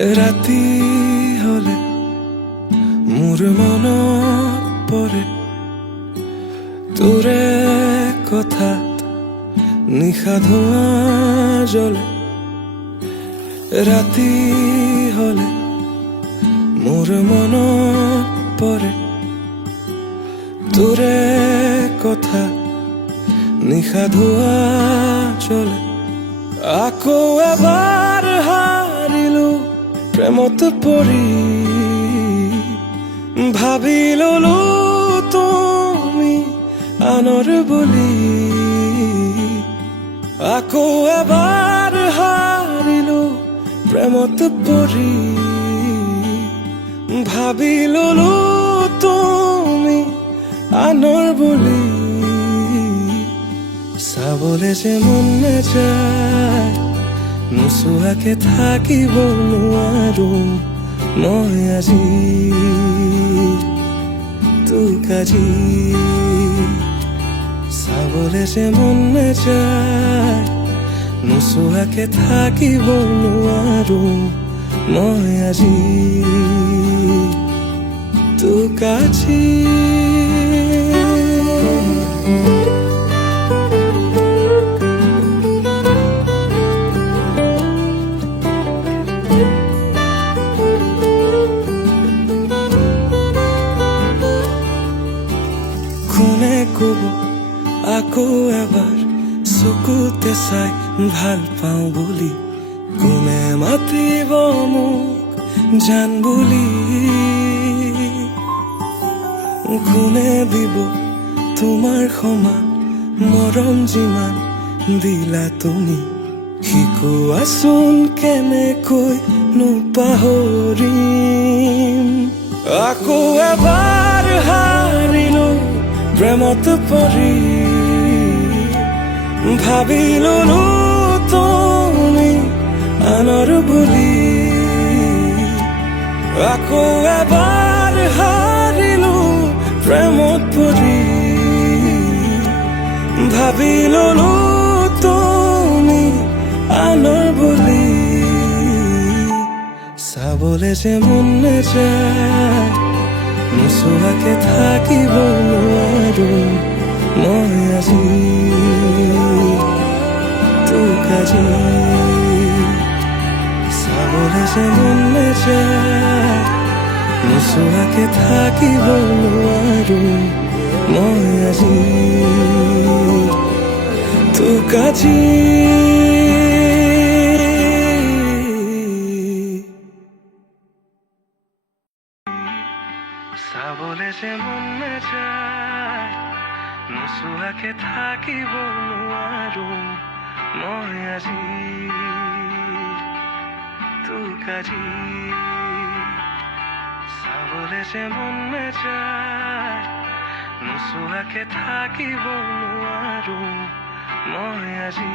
ৰাতি হলে মোৰ মনত পৰে তোৰে কথাত নিশা ধোঁৱা জ্বলে। ৰাতি হলে মোৰ মনত পৰে তোৰে কথাত নিশা ধোঁৱা জ্বলে। আকৌ এবাৰ হাৰিলো প্ৰেমত পৰি, ভাবি ললো তুমি আনৰ বুলি। আকৌ এবাৰ হাৰিলো প্ৰেমত পৰি, ভাবি ললো তুমি আনৰ বুলি। চাবলে যে মন নাযায়, নোচোৱাকে থাকিব নোৱাৰো মই আজি তোক আজি। চাবলে যে মন নাযায়, নোচোৱাকে থাকিব নোৱাৰো মই আজি তোক আজি। কোনে কব আকৌ এবাৰ চকুতে চাই ভাল পাওঁ বুলি, কোনে মাতিব মোক জান বুলি, কোনে দিব তোমাৰ সমান মৰম যিমান দিলা তুমি। শিকোৱাচোন কেনেকৈ পাহৰিম। আকৌ এবাৰ হাৰিলো প্ৰেমত পৰি, ভাবি ললো তুমি আনৰ বুলি। আকৌ এবাৰ হাৰিলো প্ৰেমত পৰি, ভাবি ললো তুমি আনৰ বুলি। চাবলে যে মন নাযায়, নোচোৱাকে থাকিব নোৱাৰো মই আজি তোক আজি। চাবলে যে মন নাযায়, নোচোৱাকে থাকিব নোৱাৰো মই আজি তোক আজি। চাবলে যে মন নাযায়, নোচোৱাকে থাকিব নোৱাৰো মই আজি তোক আজি। চাবলে যে মন নাযায়, নোচোৱাকে থাকিব নোৱাৰো মই আজি